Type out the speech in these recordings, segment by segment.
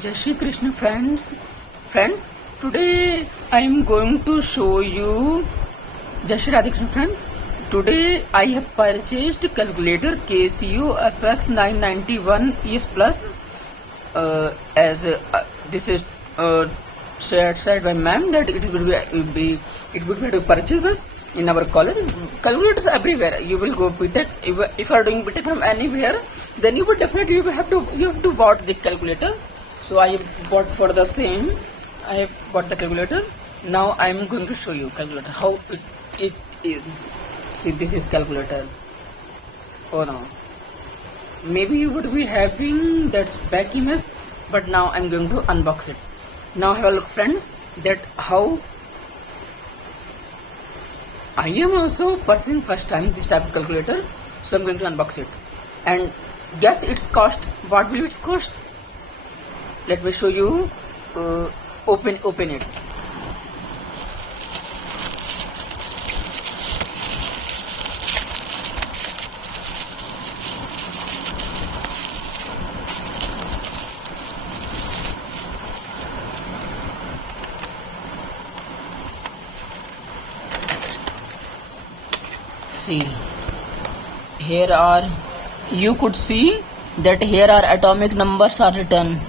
Jai Shri Krishna friends, today I am going to show you Jai Shri Radha Krishna friends. Today I have purchased calculator KCO FX 991 ES Plus as this is said by ma'am that it would be to purchase us in our college. Calculators everywhere. You will go b.tech. If you are doing b.tech from anywhere, then you will definitely have to bought the calculator. So I bought for the same. I have bought the calculator. Now I am going to show you calculator how it is. See, this is calculator. Oh no. Maybe you would be having that back image, but now I'm going to unbox it. Now have a look, friends, that how I am also purchasing first time this type of calculator. So I'm going to unbox it and guess its cost. What will its cost? Let me show you. Open it. See, here are, you could see that here are atomic numbers are written.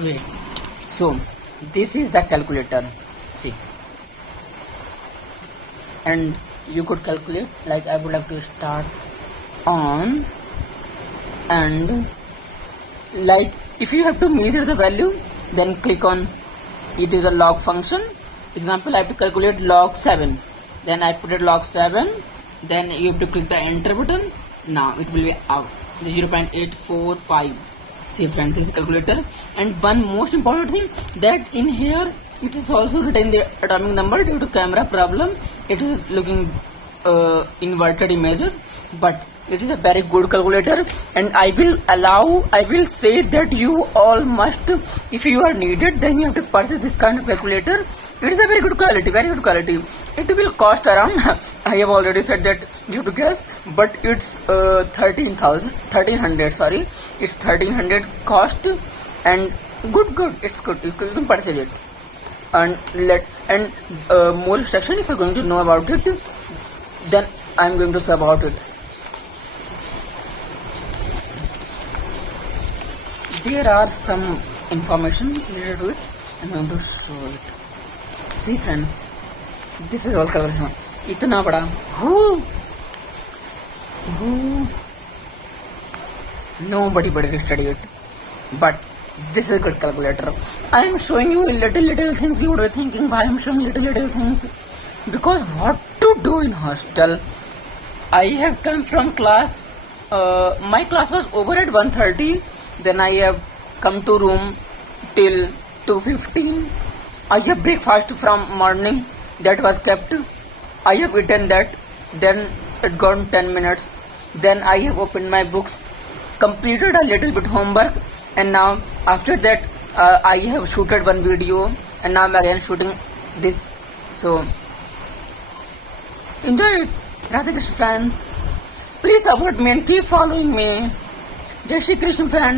Wait, so this is the calculator. See, and you could calculate, like I would have to start on, and like if you have to measure the value, then click on, it is a log function. Example, I have to calculate log 7, then I put it log 7, then you have to click the enter button. Now it will be out 0.845. See friends, this is calculator. And one most important thing, that in here it is also written the atomic number. Due to camera problem, it is looking inverted images, but it is a very good calculator, and I will say that you all must, if you are needed, then you have to purchase this kind of calculator. It is a very good quality, It will cost around I have already said that you have to guess, but it's 1300 sorry, it's 1300 cost, and good, it's good, you can purchase it. And more instruction, if you're going to know about it, then I'm going to say about it. There are some information related to it. I'm going to show it. See friends, this is all calculation. Itna bada. Nobody would study it. But this is a good calculator. I am showing you little things. You would be thinking, why I am showing little things? Because what to do in hostel? I have come from class. My class was over at 1:30. Then I have come to room till 2:15. I have breakfast from morning, that was kept. I have eaten that. Then it gone 10 minutes. Then I have opened my books, completed a little bit homework, and now after that I have shooted one video, and now I'm again shooting this. So enjoy it, Radha Krishna friends. Please support me and keep following me. Jai Shri Krishna friends.